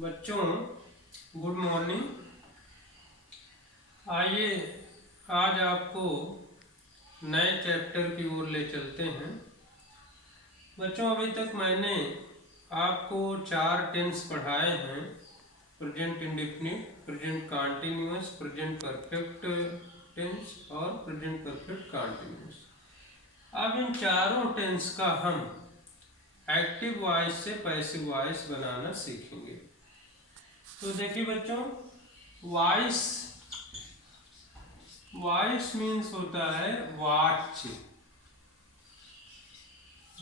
बच्चों good morning. आइए आज आपको नए चैप्टर की ओर ले चलते हैं। बच्चों अभी तक मैंने आपको 4 टेंस पढ़ाए हैं, present indefinite, present continuous, present perfect tense और प्रेजेंट परफेक्ट कंटीन्यूअस। अब इन चारों टेंस का हम एक्टिव वॉइस से पैसिव वॉइस बनाना सीखेंगे। तो देखिए बच्चों, वॉइस मीन्स होता है watch.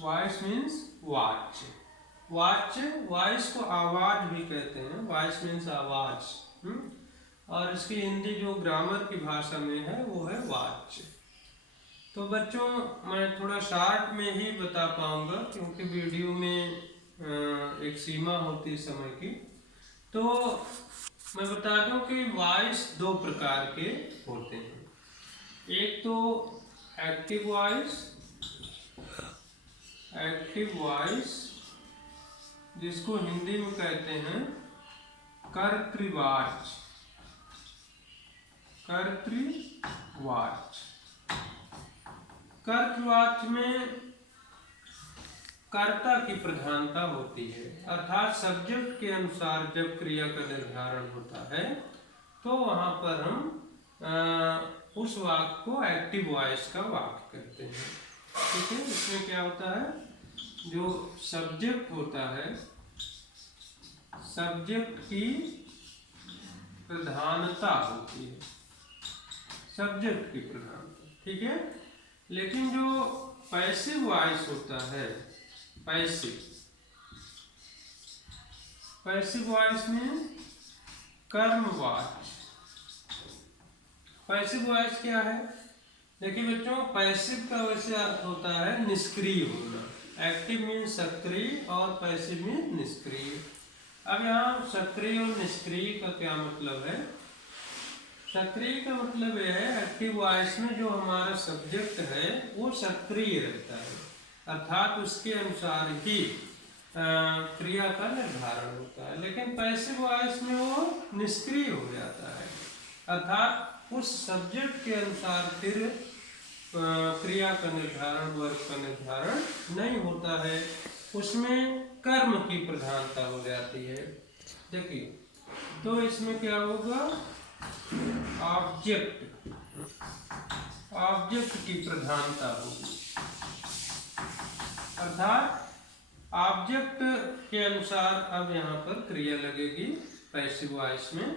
Voice means watch. Voice को आवाज भी कहते हैं। वॉइस मीन्स आवाज। और इसकी हिंदी जो ग्रामर की भाषा में है वो है वॉच। तो बच्चों मैं थोड़ा शॉर्ट में ही बता पाऊंगा क्योंकि वीडियो में एक सीमा होती है समय की। तो मैं बता दूं कि वॉइस 2 प्रकार के होते हैं। एक तो एक्टिव वॉइस जिसको हिंदी में कहते हैं कर्तृवाच। कर्तृवाच में कर्ता की प्रधानता होती है, अर्थात सब्जेक्ट के अनुसार जब क्रिया का निर्धारण होता है तो वहां पर हम उस वाक्य को एक्टिव वॉइस का वाक्य कहते हैं। ठीक है, इसमें क्या होता है, जो सब्जेक्ट होता है, सब्जेक्ट की प्रधानता होती है, सब्जेक्ट की प्रधानता। ठीक है, लेकिन जो पैसिव वॉइस होता है, पैसिव वॉइस में कर्मवाच। पैसिव वॉइस क्या है? देखिए बच्चों, पैसिव का वैसे अर्थ होता है निष्क्रिय होना। एक्टिव मीन्स सक्रिय और पैसिव मीन्स निष्क्रिय। अब यहाँ सक्रिय और निष्क्रिय का क्या मतलब है? सक्रिय का मतलब यह है एक्टिव वॉइस में जो हमारा सब्जेक्ट है वो सक्रिय रहता है, अर्थात उसके अनुसार ही क्रिया का निर्धारण होता है। लेकिन पैसिव वॉइस में वो निष्क्रिय हो जाता है, अर्थात उस सब्जेक्ट के अनुसार फिर क्रिया का निर्धारण, वर्ग का निर्धारण नहीं होता है, उसमें कर्म की प्रधानता हो जाती है। देखिए, तो इसमें क्या होगा, ऑब्जेक्ट की प्रधानता होगी, अर्थात ऑब्जेक्ट के अनुसार अब यहाँ पर क्रिया लगेगी पैसिव वॉइस में।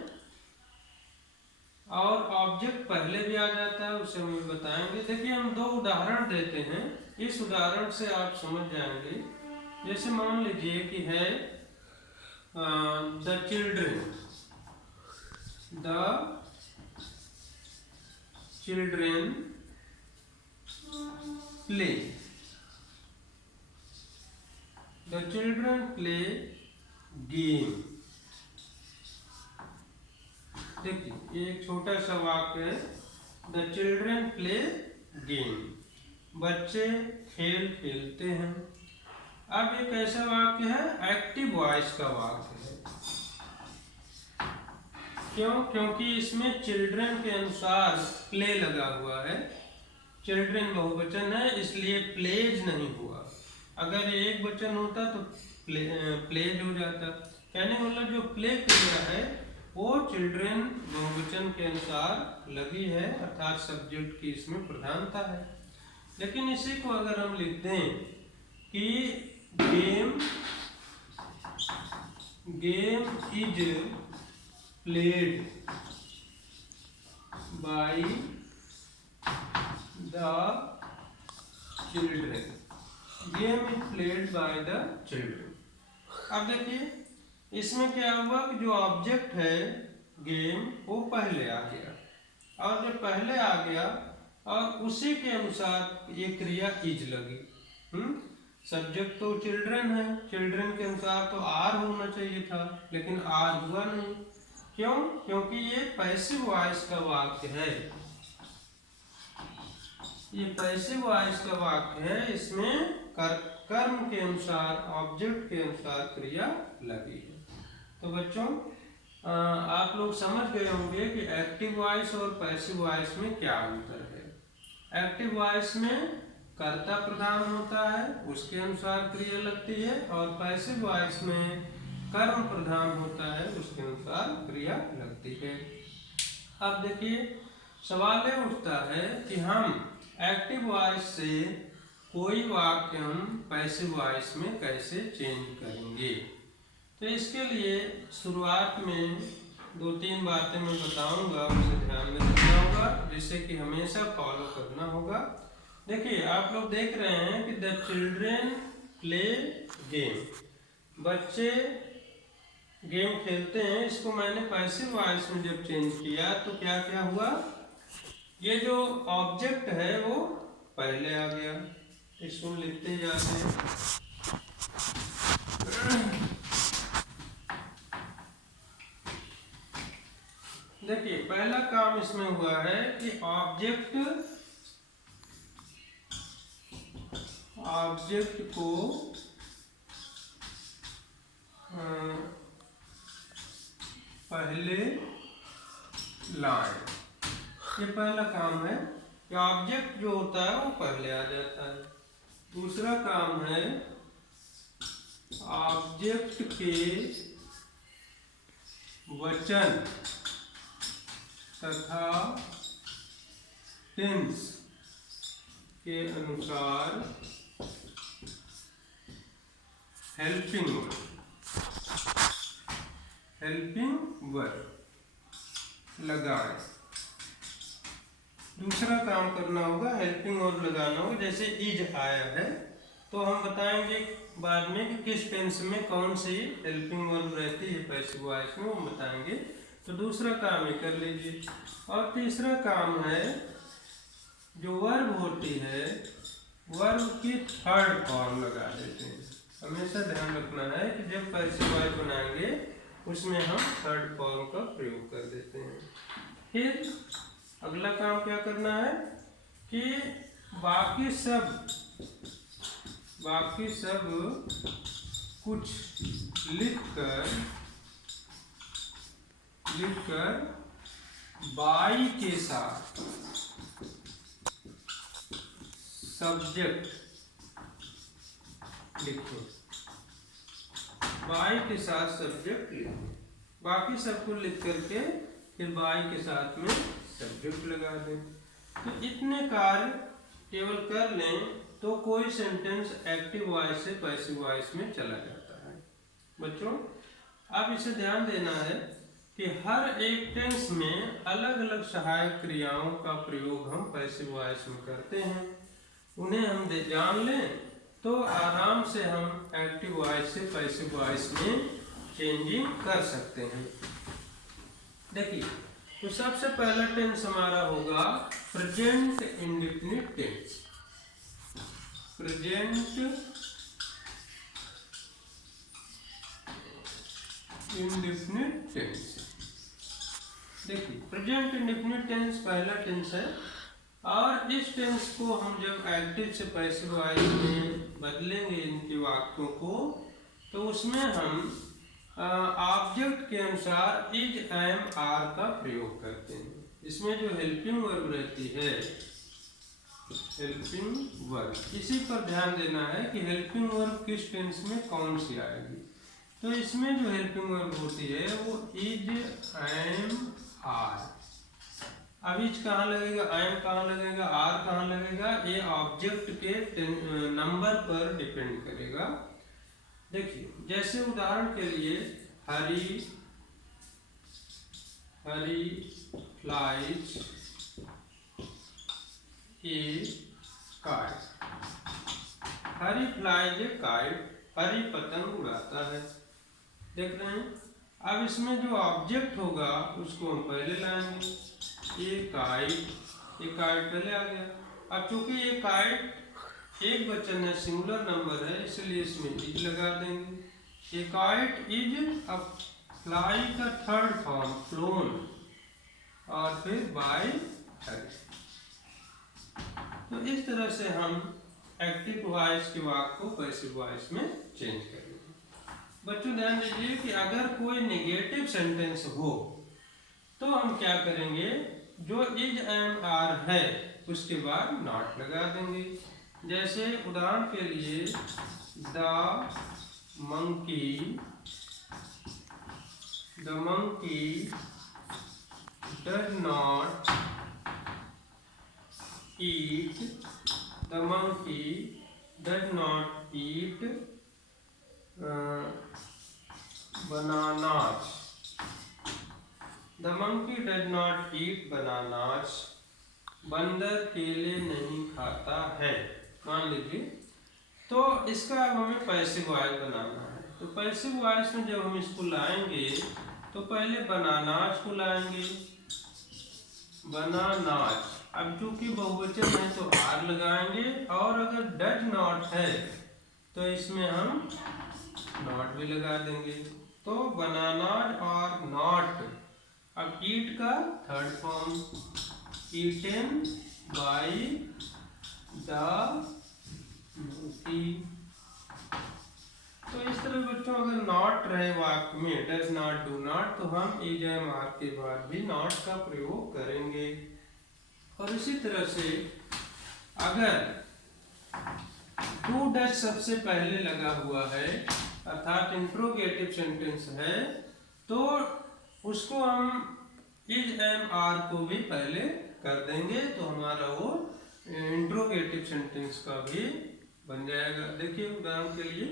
और ऑब्जेक्ट पहले भी आ जाता है, उसे हम बताएंगे। देखिए, हम 2 उदाहरण देते हैं, इस उदाहरण से आप समझ जाएंगे। जैसे मान लीजिए कि है द चिल्ड्रेन प्ले गेम। देखिए, ये एक छोटा सा वाक्य है, द चिल्ड्रेन प्ले गेम, बच्चे खेल खेलते हैं। अब एक ऐसा वाक्य है, एक्टिव वॉइस का वाक्य है। क्यों? क्योंकि इसमें चिल्ड्रेन के अनुसार प्ले लगा हुआ है। चिल्ड्रेन बहुवचन है, इसलिए प्लेज नहीं हुआ। अगर एक वचन होता तो प्लेज हो जाता। कहने का मतलब जो प्ले क्रिया है वो चिल्ड्रेन बहुवचन के अनुसार लगी है, अर्थात सब्जेक्ट की इसमें प्रधानता है। लेकिन इसी को अगर हम लिख दें कि game is played by the children, game is played by the children. अब देखिए, इसमें क्या हुआ कि जो ऑब्जेक्ट है गेम वो पहले आ गया, और जब पहले आ गया और उसी के अनुसार ये क्रिया इज लगी। सब्जेक्ट तो चिल्ड्रन है, चिल्ड्रन के अनुसार तो आर होना चाहिए था, लेकिन आर हुआ नहीं। क्यों? क्योंकि ये पैसिव वॉइस का वाक्य है। ये पैसिव वॉइस का वाक्य है, इसमें कर्म के अनुसार, ऑब्जेक्ट के अनुसार क्रिया लगी है। तो बच्चों आप लोग समझ गए होंगे कि एक्टिव वॉइस और पैसिव वॉइस में क्या अंतर है। एक्टिव वॉइस में कर्ता प्रधान होता है, उसके अनुसार क्रिया लगती है, और पैसिव वॉइस में कर्म प्रधान होता है, उसके अनुसार क्रिया लगती है। अब देखिए सवाल यह उठता है कि हम एक्टिव वॉइस से कोई वाक्य हम पैसिव वॉइस में कैसे चेंज करेंगे। तो इसके लिए शुरुआत में 2-3 बातें मैं बताऊंगा, उसे ध्यान में रखना होगा, जिससे कि हमेशा फॉलो करना होगा। देखिए आप लोग देख रहे हैं कि द चिल्ड्रेन प्ले गेम, बच्चे गेम खेलते हैं। इसको मैंने पैसिव वॉइस में जब चेंज किया तो क्या क्या हुआ, ये जो ऑब्जेक्ट है वो पहले आ गया। इसको लिखते जाते हैं। देखिए पहला काम इसमें हुआ है कि ऑब्जेक्ट को पहले लाएं। ये पहला काम है कि ऑब्जेक्ट जो होता है वो पहले आ जाता है। दूसरा काम है ऑब्जेक्ट के वचन तथा टेंस के अनुसार हेल्पिंग वर्ब लगाएं। दूसरा काम करना होगा, हेल्पिंग वर्ब लगाना होगा। जैसे इज आया है तो हम बताएंगे बाद में कि किस टेंस में कौन सी हेल्पिंग वर्ब रहती है पैसिव वॉइस में, हम बताएंगे। तो दूसरा काम ये कर लीजिए। और तीसरा काम है जो वर्ब होती है वर्ब की थर्ड फॉर्म लगा देते हैं। हमेशा ध्यान रखना है कि जब पैसिव वॉइस बनाएंगे उसमें हम थर्ड फॉर्म का प्रयोग कर देते हैं। फिर अगला काम क्या करना है कि बाकी सब कुछ लिखकर बाई के साथ सब्जेक्ट लिखो। बाई के साथ सब्जेक्ट लिखो। बाकी सब कुछ लिख करके फिर बाई के साथ में सब्जेक्ट लगा दें। तो इतने कार्य केवल कर लें तो कोई सेंटेंस एक्टिव वॉइस से पैसिव वॉइस में चला जाता है। बच्चों अब इसे ध्यान देना है कि हर एक टेंस में अलग अलग सहायक क्रियाओं का प्रयोग हम पैसिव वॉइस में करते हैं। उन्हें हम जान लें तो आराम से हम एक्टिव वॉइस से पैसिव वॉइस में चेंजिंग कर सकते हैं। देखिए तो सबसे पहला टेंस हमारा होगा present indefinite tense. Present indefinite tense. देखिए प्रेजेंट इंडेफिनिट टेंस पहला टेंस है, और इस टेंस को हम जब एक्टिव से पैसिव वॉइस में बदलेंगे इनके वाक्यों को, तो उसमें हम ऑब्जेक्ट के अनुसार इज, एम, आर का प्रयोग करते हैं। इसमें जो हेल्पिंग वर्ब रहती है, हेल्पिंग वर्ब, इसी पर ध्यान देना है कि हेल्पिंग वर्ब किस टेंस में कौन सी आएगी। तो इसमें जो हेल्पिंग वर्ब होती है वो इज, एम, आर। अब इज कहाँ लगेगा, एम कहाँ लगेगा, आर कहाँ लगेगा, ये ऑब्जेक्ट के नंबर पर डिपेंड करेगा। देखिए जैसे उदाहरण के लिए Hari flies a kite. Hari flies a kite, Hari पतंग उड़ाता है। देख रहे हैं। अब इसमें जो ऑब्जेक्ट होगा उसको हम पहले लाएंगे। ये काइट पहले आ गया। अब चूंकि ये काइट एक वचन है, सिंगुलर नंबर है, इसलिए इसमें इज लगा देंगे। ये काइट इज। अब फ्लाई का थर्ड फॉर्म फ्लोन, और फिर बाय हरी। तो इस तरह से हम एक्टिव वॉइस के वाक्य को पैसिव वॉइस में चेंज करेंगे। बच्चों ध्यान दीजिए कि अगर कोई नेगेटिव सेंटेंस हो तो हम क्या करेंगे, जो इज एंड आर है उसके बाद नॉट लगा देंगे। जैसे उदाहरण के लिए the monkey does not eat, the monkey does not eat bananas, the monkey does not eat bananas, बंदर केले नहीं खाता है, मान लीजिए। तो इसका अब हमें पैसिव वॉइस बनाना है। तो पैसिव वॉइस में जब हम इसको लाएंगे तो पहले बनानास को लाएंगे, बनानास। अब चूंकि बहुवचन है तो आर लगाएंगे, और अगर डज नॉट है तो इसमें हम नॉट भी लगा देंगे। तो बनानास और नॉट। अब ईट का third form, eaten by the monkey. तो इस तरह बच्चों अगर नॉट रहे वाक्य में, डज नॉट, डू नॉट, तो हम इज एम आर के बाद भी नॉट का प्रयोग करेंगे। और इसी तरह से अगर डू डज सबसे पहले लगा हुआ है अर्थात इंट्रोगेटिव सेंटेंस है, तो उसको हम इज एम आर को भी पहले कर देंगे, तो हमारा वो इंट्रोगेटिव सेंटेंस का भी बन जाएगा। देखिए उदाहरण के लिए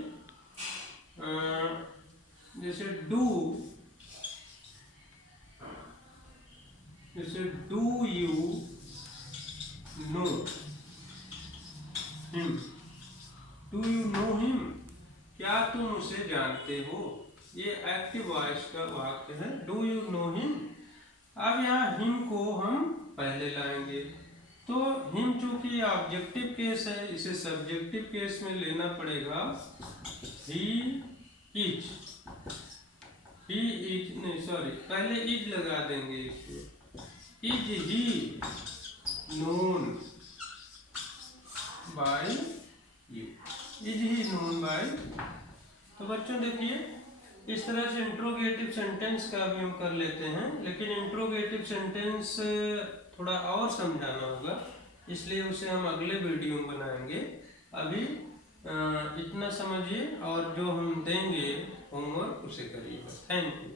जैसे do you know him, do you know him, क्या तुम उसे जानते हो। ये एक्टिव वॉइस का वाक्य है, डू यू नो हिम। अब यहाँ हिम को हम पहले लाएंगे, तो हिम चूंकि ऑब्जेक्टिव केस है, इसे सब्जेक्टिव केस में लेना पड़ेगा। ही इज नहीं सॉरी, पहले इज लगा देंगे इसको, is he known by you, is he known by. तो बच्चों देखिए इस तरह से इंट्रोगेटिव सेंटेंस का भी हम कर लेते हैं, लेकिन इंट्रोगेटिव सेंटेंस थोड़ा और समझाना होगा, इसलिए उसे हम अगले वीडियो में बनाएंगे। अभी इतना समझिए और जो हम देंगे होमवर्क उसे करिए। Thank you.